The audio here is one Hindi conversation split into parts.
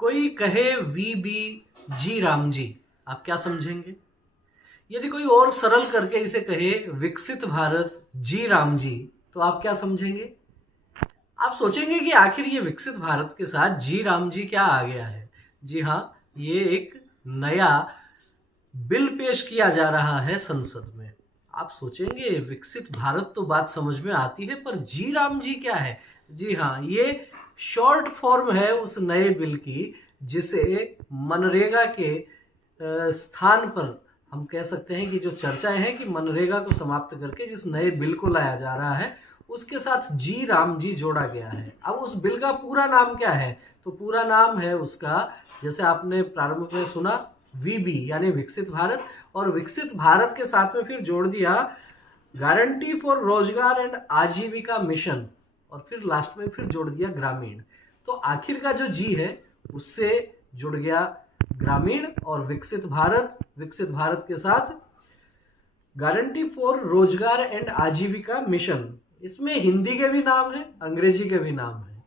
कोई कहे वी बी जी राम जी, आप क्या समझेंगे? यदि कोई और सरल करके इसे कहे विकसित भारत जी राम जी, तो आप क्या समझेंगे? आप सोचेंगे कि आखिर ये विकसित भारत के साथ जी राम जी क्या आ गया है। जी हाँ, ये एक नया बिल पेश किया जा रहा है संसद में। आप सोचेंगे विकसित भारत तो बात समझ में आती है, पर जी राम जी क्या है? जी हाँ, ये शॉर्ट फॉर्म है उस नए बिल की, जिसे मनरेगा के स्थान पर हम कह सकते हैं कि जो चर्चाएं हैं कि मनरेगा को समाप्त करके जिस नए बिल को लाया जा रहा है उसके साथ जी राम जी जोड़ा गया है। अब उस बिल का पूरा नाम क्या है? तो पूरा नाम है उसका, जैसे आपने प्रारंभ में सुना, वीबी यानी विकसित भारत, और विकसित भारत के साथ में फिर जोड़ दिया गारंटी फॉर रोजगार एंड आजीविका मिशन, और फिर लास्ट में फिर जोड़ दिया ग्रामीण। तो आखिर का जो जी है उससे जुड़ गया ग्रामीण और विकसित भारत के साथ गारंटी फॉर रोजगार एंड आजीविका मिशन। इसमें हिंदी के भी नाम है, अंग्रेजी के भी नाम है,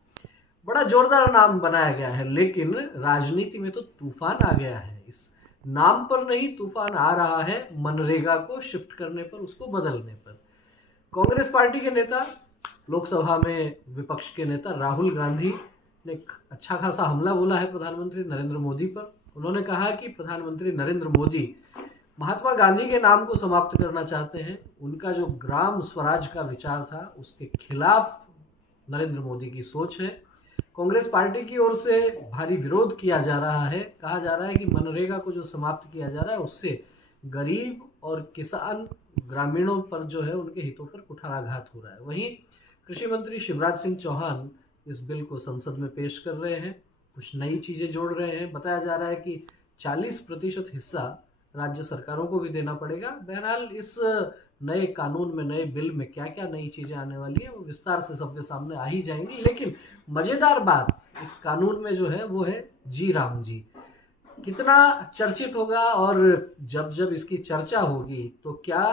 बड़ा जोरदार नाम बनाया गया है, लेकिन राजनीति में तो तूफान आ गया है। इस नाम पर नहीं, तूफान आ रहा है मनरेगा को शिफ्ट करने पर, उसको बदलने पर। कांग्रेस पार्टी के नेता, लोकसभा में विपक्ष के नेता राहुल गांधी ने एक अच्छा खासा हमला बोला है प्रधानमंत्री नरेंद्र मोदी पर। उन्होंने कहा कि प्रधानमंत्री नरेंद्र मोदी महात्मा गांधी के नाम को समाप्त करना चाहते हैं। उनका जो ग्राम स्वराज का विचार था उसके खिलाफ नरेंद्र मोदी की सोच है। कांग्रेस पार्टी की ओर से भारी विरोध किया जा रहा है। कहा जा रहा है कि मनरेगा को जो समाप्त किया जा रहा है उससे गरीब और किसान ग्रामीणों पर जो है उनके हितों पर कुठाराघात हो रहा है। वहीं कृषि मंत्री शिवराज सिंह चौहान इस बिल को संसद में पेश कर रहे हैं, कुछ नई चीजें जोड़ रहे हैं। बताया जा रहा है कि 40% हिस्सा राज्य सरकारों को भी देना पड़ेगा। बहरहाल इस नए कानून में, नए बिल में क्या क्या नई चीजें आने वाली है वो विस्तार से सबके सामने आ ही जाएंगी। लेकिन मजेदार बात इस कानून में जो है वो है जी राम जी। कितना चर्चित होगा, और जब जब इसकी चर्चा होगी तो क्या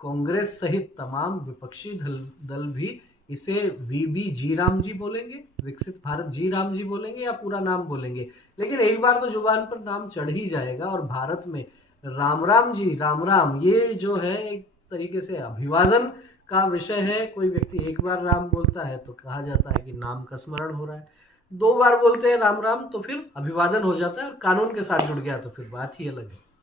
कांग्रेस सहित तमाम विपक्षी दल भी इसे वीबी जी राम जी बोलेंगे, विकसित भारत जी राम जी बोलेंगे, या पूरा नाम बोलेंगे? लेकिन एक बार तो जुबान पर नाम चढ़ ही जाएगा। और भारत में राम राम जी, राम राम, ये जो है एक तरीके से अभिवादन का विषय है। कोई व्यक्ति एक बार राम बोलता है तो कहा जाता है कि नाम का स्मरण हो रहा है, 2 बार बोलते हैं राम राम तो फिर अभिवादन हो जाता है, और कानून के साथ जुड़ गया तो फिर बात ही अलग है।